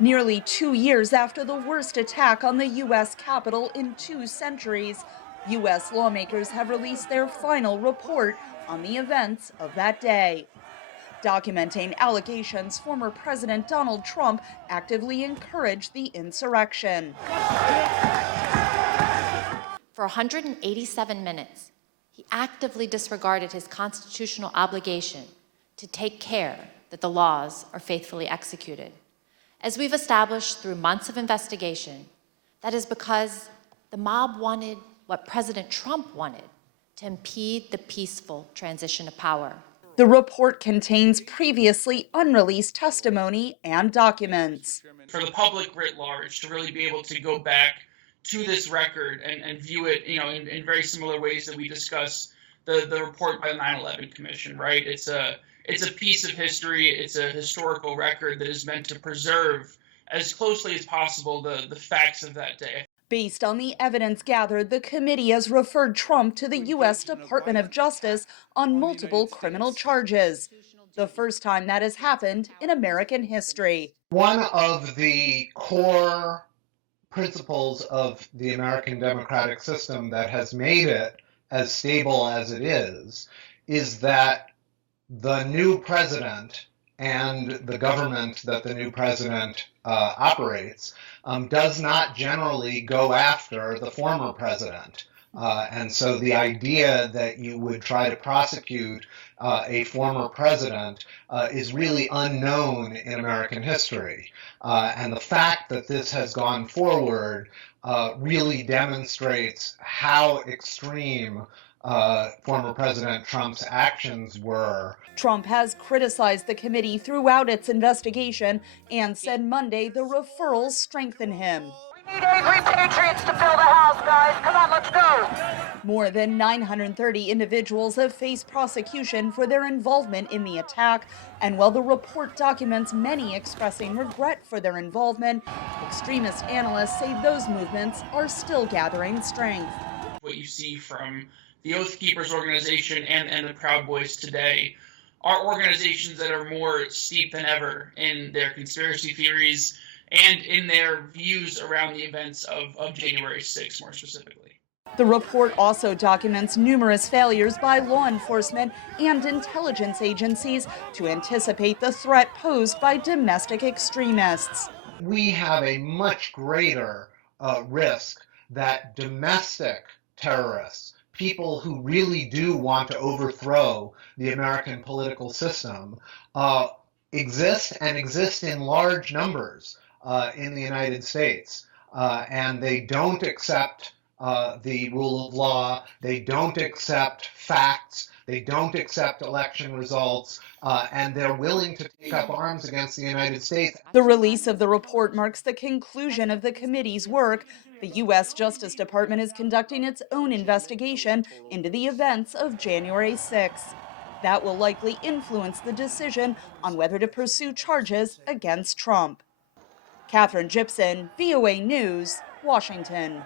Nearly 2 years after the worst attack on the U.S. Capitol in 2 centuries, U.S. lawmakers have released their final report on the events of that day, documenting allegations former President Donald Trump actively encouraged the insurrection. For 187 minutes, he actively disregarded his constitutional obligation to take care that the laws are faithfully executed. As we've established through months of investigation, that is because the mob wanted what President Trump wanted, to impede the peaceful transition of power. The report contains previously unreleased testimony and documents. For the public writ large to really be able to go back to this record and view it, in very similar ways that we discuss the report by the 9/11 Commission, right? It's a piece of history. It's a historical record that is meant to preserve as closely as possible the facts of that day. Based on the evidence gathered, the committee has referred Trump to the U.S. Department of Justice on multiple criminal charges, the first time that has happened in American history. One of the core principles of the American democratic system that has made it as stable as it is that the new president and the government that the new president operates does not generally go after the former president. And so the idea that you would try to prosecute a former president is really unknown in American history. And the fact that this has gone forward really demonstrates how extreme former President Trump's actions were. Trump has criticized the committee throughout its investigation and said Monday the referrals strengthen him. We need angry patriots to fill the House, guys. Come on, let's go. More than 930 individuals have faced prosecution for their involvement in the attack, and while the report documents many expressing regret for their involvement, extremist analysts say those movements are still gathering strength. What you see from the Oath Keepers organization and the Proud Boys today are organizations that are more steeped than ever in their conspiracy theories and in their views around the events of January 6th, more specifically. The report also documents numerous failures by law enforcement and intelligence agencies to anticipate the threat posed by domestic extremists. We have a much greater risk that domestic terrorists, people who really do want to overthrow the American political system, exist in large numbers in the United States. And they don't accept the rule of law, they don't accept facts, they don't accept election results, and they're willing to take up arms against the United States. The release of the report marks the conclusion of the committee's work. The U.S. Justice Department is conducting its own investigation into the events of January 6th. That will likely influence the decision on whether to pursue charges against Trump. Catherine Gibson, VOA News, Washington.